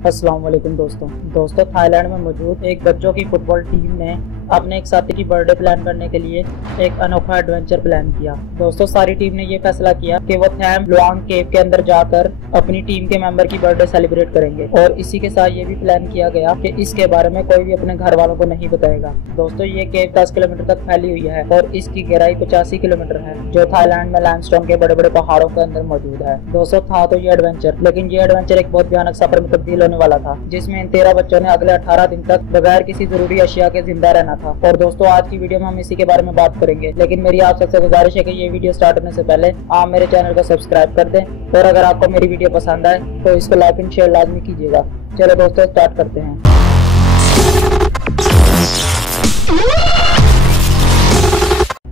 अस्सलाम वालेकुम दोस्तों थाईलैंड में मौजूद एक बच्चों की फुटबॉल टीम ने अपने एक साथी की बर्थडे प्लान करने के लिए एक अनोखा एडवेंचर प्लान किया। दोस्तों सारी टीम ने ये फैसला किया कि वो थैम लुआंग केव के अंदर जाकर अपनी टीम के मेंबर की बर्थडे सेलिब्रेट करेंगे और इसी के साथ ये भी प्लान किया गया कि इसके बारे में कोई भी अपने घर वालों को नहीं बताएगा। दोस्तों ये केव 10 किलोमीटर तक फैली हुई है और इसकी गहराई 85 किलोमीटर है, जो थाईलैंड में लैंडस्टोन के बड़े बड़े पहाड़ों के अंदर मौजूद है। दोस्तों था तो ये एडवेंचर, लेकिन ये एडवेंचर एक बहुत भयानक सफर में तब्दील होने वाला था, जिसमें इन 13 बच्चों ने अगले 18 दिन तक बगैर किसी जरूरी अशिया के जिंदा रहना था। और दोस्तों आज की वीडियो में हम इसी के बारे में बात करेंगे, लेकिन मेरी आप सबसे गुजारिश है कि ये वीडियो स्टार्ट होने से पहले आप मेरे चैनल को सब्सक्राइब कर दें और अगर आपको मेरी वीडियो पसंद आए तो इसको लाइक एंड शेयर लाजमी कीजिएगा। चलो दोस्तों स्टार्ट करते हैं।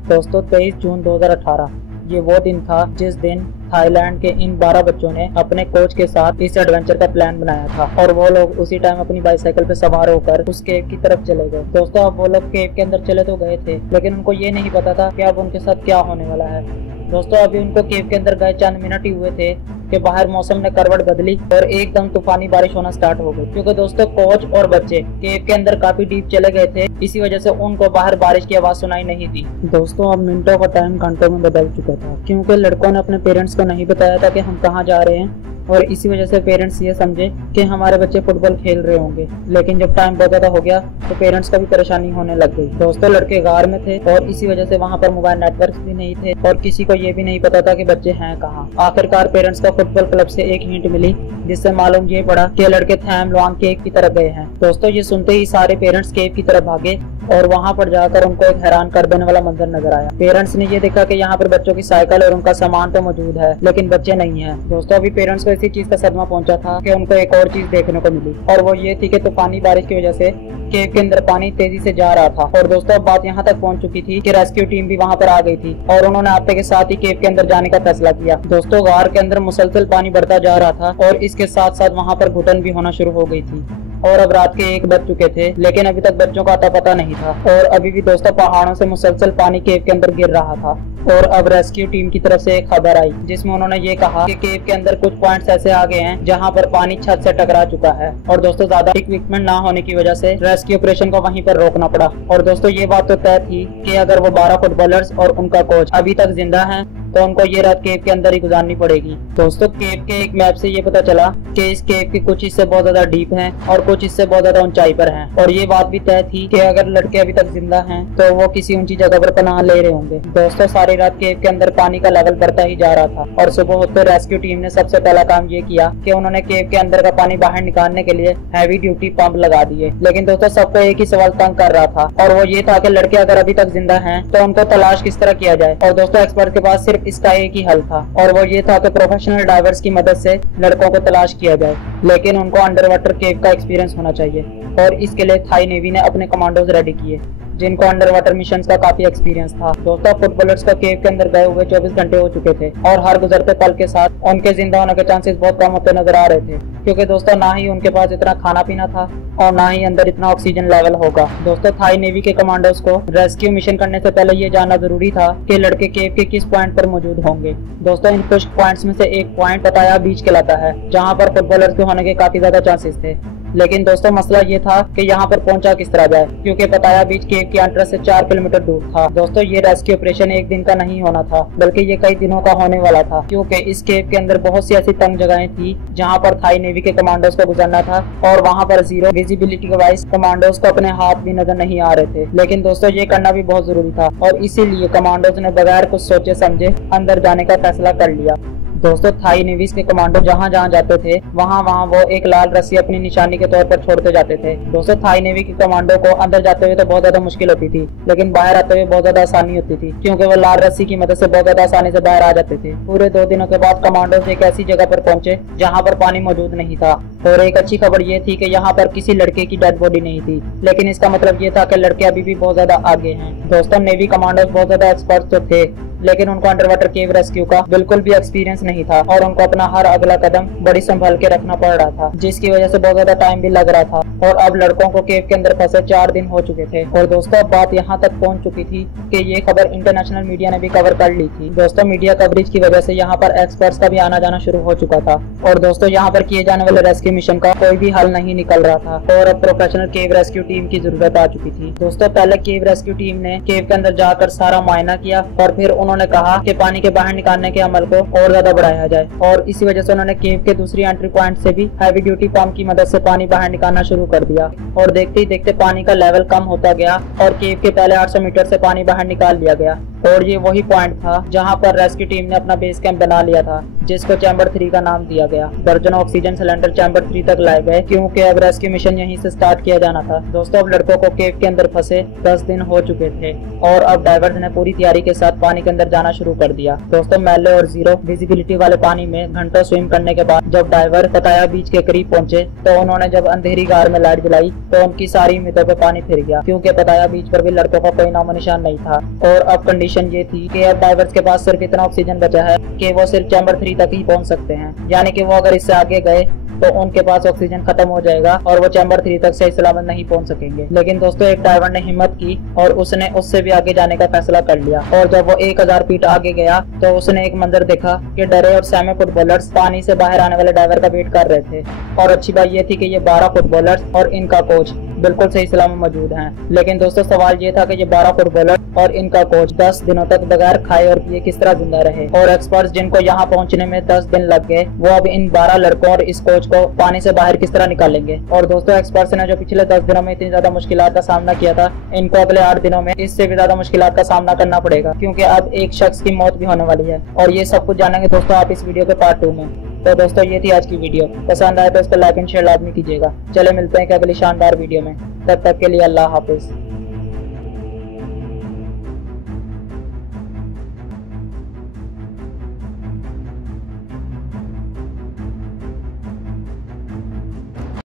दोस्तों 23 जून 2018 ये वो दिन था जिस दिन थाईलैंड के इन 12 बच्चों ने अपने कोच के साथ इस एडवेंचर का प्लान बनाया था और वो लोग उसी टाइम अपनी बाइसाइकिल पे सवार होकर उस केव की तरफ चले गए। दोस्तों अब वो लोग केव के अंदर चले तो गए थे, लेकिन उनको ये नहीं पता था कि अब उनके साथ क्या होने वाला है। दोस्तों अभी उनको केव के अंदर गए चंद मिनट ही हुए थे कि बाहर मौसम ने करवट बदली और एकदम तूफानी बारिश होना स्टार्ट हो गई, क्योंकि दोस्तों कोच और बच्चे केव के अंदर काफी डीप चले गए थे। इसी वजह से उनको बाहर बारिश की आवाज सुनाई नहीं दी। दोस्तों अब मिनटों का टाइम घंटों में बदल चुका था, क्योंकि लड़कों ने अपने पेरेंट्स को नहीं बताया था कि हम कहाँ जा रहे हैं और इसी वजह से पेरेंट्स ये समझे कि हमारे बच्चे फुटबॉल खेल रहे होंगे। लेकिन जब टाइम बहुत ज्यादा हो गया तो पेरेंट्स का भी परेशानी होने लग गई। दोस्तों लड़के गार में थे और इसी वजह से वहाँ पर मोबाइल नेटवर्क भी नहीं थे और किसी को ये भी नहीं पता था कि बच्चे हैं कहाँ। आखिरकार पेरेंट्स को फुटबॉल क्लब से एक हिंट मिली, जिससे मालूम ये पड़ा कि लड़के थैम लुआंग केव की तरफ गए हैं। दोस्तों ये सुनते ही सारे पेरेंट्स केव की तरफ भागे और वहाँ पर जाकर उनको एक हैरान कर देने वाला मंजर नजर आया। पेरेंट्स ने ये देखा कि यहाँ पर बच्चों की साइकिल और उनका सामान तो मौजूद है, लेकिन बच्चे नहीं हैं। दोस्तों अभी पेरेंट्स को इसी चीज का सदमा पहुंचा था कि उनको एक और चीज देखने को मिली, और वो ये थी कि तूफानी बारिश की वजह से केव के अंदर पानी तेजी से जा रहा था। और दोस्तों अब बात यहाँ तक पहुँच चुकी थी कि रेस्क्यू टीम भी वहाँ पर आ गई थी और उन्होंने आपे के साथ ही केव के अंदर जाने का फैसला किया। दोस्तों गार के अंदर मुसलसल पानी बढ़ता जा रहा था और इसके साथ साथ वहाँ पर घुटन भी होना शुरू हो गई थी और अब रात के 1 बज चुके थे, लेकिन अभी तक बच्चों का अता पता नहीं था। और अभी भी दोस्तों पहाड़ों से मुसलसल पानी केव के अंदर गिर रहा था और अब रेस्क्यू टीम की तरफ से एक खबर आई, जिसमें उन्होंने ये कहा कि केव के अंदर कुछ पॉइंट्स ऐसे आ गए हैं जहां पर पानी छत से टकरा चुका है। और दोस्तों ज्यादा इक्विपमेंट ना होने की वजह से रेस्क्यू ऑपरेशन को वहीं पर रोकना पड़ा। और दोस्तों ये बात तो तय थी कि अगर वो 12 फुटबॉलर्स और उनका कोच अभी तक जिंदा हैं तो उनको ये रात केव के अंदर ही गुजारनी पड़ेगी। दोस्तों केव के एक मैप से ये पता चला कि इस केव के कुछ हिस्से बहुत ज्यादा डीप हैं और कुछ हिस्से बहुत ज्यादा ऊंचाई पर हैं। और ये बात भी तय थी कि अगर लड़के अभी तक जिंदा हैं तो वो किसी ऊंची जगह पर पनाह ले रहे होंगे। दोस्तों सारी रात केव के अंदर पानी का लेवल बढ़ता ही जा रहा था और सुबह होते रेस्क्यू टीम ने सबसे पहला काम ये किया कि उन्होंने केव के अंदर का पानी बाहर निकालने के लिए हैवी ड्यूटी पंप लगा दिए। लेकिन दोस्तों सबको एक ही सवाल तंग कर रहा था और वो ये था कि लड़के अगर अभी तक जिंदा हैं तो उनको तलाश किस तरह किया जाए। और दोस्तों एक्सपर्ट के पास सिर्फ इसका एक ही हल था और वो ये था कि प्रोफेशनल डाइवर्स की मदद से लड़कों को तलाश किया जाए, लेकिन उनको अंडर वाटर केव का एक्सपीरियंस होना चाहिए। और इसके लिए थाई नेवी ने अपने कमांडोज रेडी किए जिनको अंडर वाटर मिशन का काफी एक्सपीरियंस था। दोस्तों फुटबॉलर्स का केव के अंदर गए हुए 24 घंटे हो चुके थे और हर गुजरते पल के साथ उनके जिंदा होने के चांसेस बहुत कम होते नजर आ रहे थे, क्योंकि दोस्तों ना ही उनके पास इतना खाना पीना था और ना ही अंदर इतना ऑक्सीजन लेवल होगा। दोस्तों थाई नेवी के कमांडोज को रेस्क्यू मिशन करने से पहले ये जानना जरूरी था कि लड़के केव के किस पॉइंट पर मौजूद होंगे। दोस्तों इन कुछ पॉइंट्स में से एक पॉइंट पताया बीच कहलाता है, जहाँ पर फुटबॉलर्स के होने के काफी ज्यादा चांसेस थे। लेकिन दोस्तों मसला ये था कि यहाँ पर पहुंचा किस तरह जाए, क्योंकि पताया बीच केव की एंट्रेंस से 4 किलोमीटर दूर था। दोस्तों ये रेस्क्यू ऑपरेशन एक दिन का नहीं होना था, बल्कि ये कई दिनों का होने वाला था, क्योंकि इस केव के अंदर बहुत सी ऐसी तंग जगहें थी जहाँ पर थाई नेवी के कमांडोज को गुजरना था और वहाँ पर जीरो विजिबिलिटी के वाइज कमांडोज को अपने हाथ भी नजर नहीं आ रहे थे। लेकिन दोस्तों ये करना भी बहुत जरूरी था और इसीलिए कमांडोज ने बगैर कुछ सोचे समझे अंदर जाने का फैसला कर लिया। दोस्तों थाई नेवीज के कमांडो जहाँ जहाँ जाते थे वहाँ वो एक लाल रस्सी अपनी निशानी के तौर पर छोड़ते जाते थे। दोस्तों थाई नेवी के कमांडो को अंदर जाते हुए तो बहुत ज्यादा मुश्किल होती थी, लेकिन बाहर आते हुए बहुत ज्यादा आसानी होती थी, क्योंकि वो लाल रस्सी की मदद से बहुत ज्यादा आसानी से बाहर आ जाते थे। पूरे 2 दिनों के बाद कमांडो एक ऐसी जगह पर पहुंचे जहाँ पर पानी मौजूद नहीं था और एक अच्छी खबर ये थी कि यहाँ पर किसी लड़के की डेड बॉडी नहीं थी, लेकिन इसका मतलब ये था कि लड़के अभी भी बहुत ज्यादा आगे हैं। दोस्तों नेवी कमांडोज बहुत ज्यादा एक्सपर्ट तो थे, लेकिन उनको अंडर वाटर केव रेस्क्यू का बिल्कुल भी एक्सपीरियंस नहीं था और उनको अपना हर अगला कदम बड़ी संभल के रखना पड़ रहा था, जिसकी वजह से बहुत ज्यादा टाइम भी लग रहा था। और अब लड़कों को केव के अंदर फंसे 4 दिन हो चुके थे। और दोस्तों अब बात यहाँ तक पहुँच चुकी थी कि ये खबर इंटरनेशनल मीडिया ने भी कवर कर ली थी। दोस्तों मीडिया कवरेज की वजह से यहाँ पर एक्सपर्ट्स का भी आना जाना शुरू हो चुका था और दोस्तों यहाँ पर किए जाने वाले रेस्क्यू मिशन का कोई भी हल नहीं निकल रहा था और अब प्रोफेशनल केव रेस्क्यू टीम की जरूरत आ चुकी थी। दोस्तों पहले केव रेस्क्यू टीम ने केव के अंदर जाकर सारा मुआयना किया और फिर उन्होंने कहा कि पानी के बाहर निकालने के अमल को और ज्यादा बढ़ाया जाए और इसी वजह से उन्होंने केव के दूसरी एंट्री पॉइंट से भी हैवी ड्यूटी पंप की मदद से पानी बाहर निकालना शुरू कर दिया और देखते ही देखते पानी का लेवल कम होता गया और केव के पहले 800 मीटर से पानी बाहर निकाल लिया गया। और ये वही पॉइंट था जहां पर रेस्क्यू टीम ने अपना बेस कैंप बना लिया था, जिसको चैम्बर 3 का नाम दिया गया। दर्जनों ऑक्सीजन सिलेंडर चैम्बर 3 तक लाए गए क्योंकि अब रेस्क्यू मिशन यहीं से स्टार्ट किया जाना था। दोस्तों अब लड़कों को केव के अंदर फंसे 10 दिन हो चुके थे और अब डाइवर्स ने पूरी तैयारी के साथ पानी के अंदर जाना शुरू कर दिया। दोस्तों मैले और जीरो विजिबिलिटी वाले पानी में घंटों स्विम करने के बाद जब डाइवर पताया बीच के करीब पहुंचे तो उन्होंने जब अंधेरी गार में लाइट जलाई तो उनकी सारी उम्मीदों पे पानी फिर गया, क्योंकि पताया बीच पर भी लड़कों का कोई नामो निशान नहीं था। और अब कंडीशन ये थी कि अब डाइवर्स के पास सिर्फ इतना ऑक्सीजन बचा है कि वो सिर्फ चैम्बर 3 तक ही पहुंच सकते हैं, यानी कि वो अगर इससे आगे गए तो उनके पास ऑक्सीजन खत्म हो जाएगा और वो चैम्बर 3 तक सही सलामत नहीं पहुंच सकेंगे। लेकिन दोस्तों एक डाइवर ने हिम्मत की और उसने उससे भी आगे जाने का फैसला कर लिया और जब वो 1000 फीट आगे गया तो उसने एक मंजर देखा कि डरे और सहमे फुटबॉलर्स पानी से बाहर आने वाले डाइवर का वेट कर रहे थे। और अच्छी बात ये थी कि ये 12 फुटबॉलर्स और इनका कोच बिल्कुल सही सलामत मौजूद हैं। लेकिन दोस्तों सवाल ये था कि ये 12 फुटबॉलर और इनका कोच 10 दिनों तक बगैर खाए और पिए किस तरह जिंदा रहे। और एक्सपर्ट्स जिनको यहाँ पहुँचने में 10 दिन लग गए वो अब इन 12 लड़कों और इस कोच को पानी से बाहर किस तरह निकालेंगे। और दोस्तों एक्सपर्ट्स ने जो पिछले 10 दिनों में इतनी ज्यादा मुश्किलात का सामना किया था, इनको अगले 8 दिनों में इससे भी ज्यादा मुश्किलात का सामना करना पड़ेगा, क्योंकि अब एक शख्स की मौत भी होने वाली है। और ये सब कुछ जानेंगे दोस्तों आप इस वीडियो के पार्ट 2 में। तो दोस्तों ये थी आज की वीडियो, पसंद आए तो इस पर लाइक एंड शेयर लाजमी कीजिएगा। चले मिलते हैं कि अगली शानदार वीडियो में, तब तक के लिए अल्लाह हाफिज।